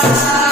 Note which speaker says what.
Speaker 1: I'm Thank you.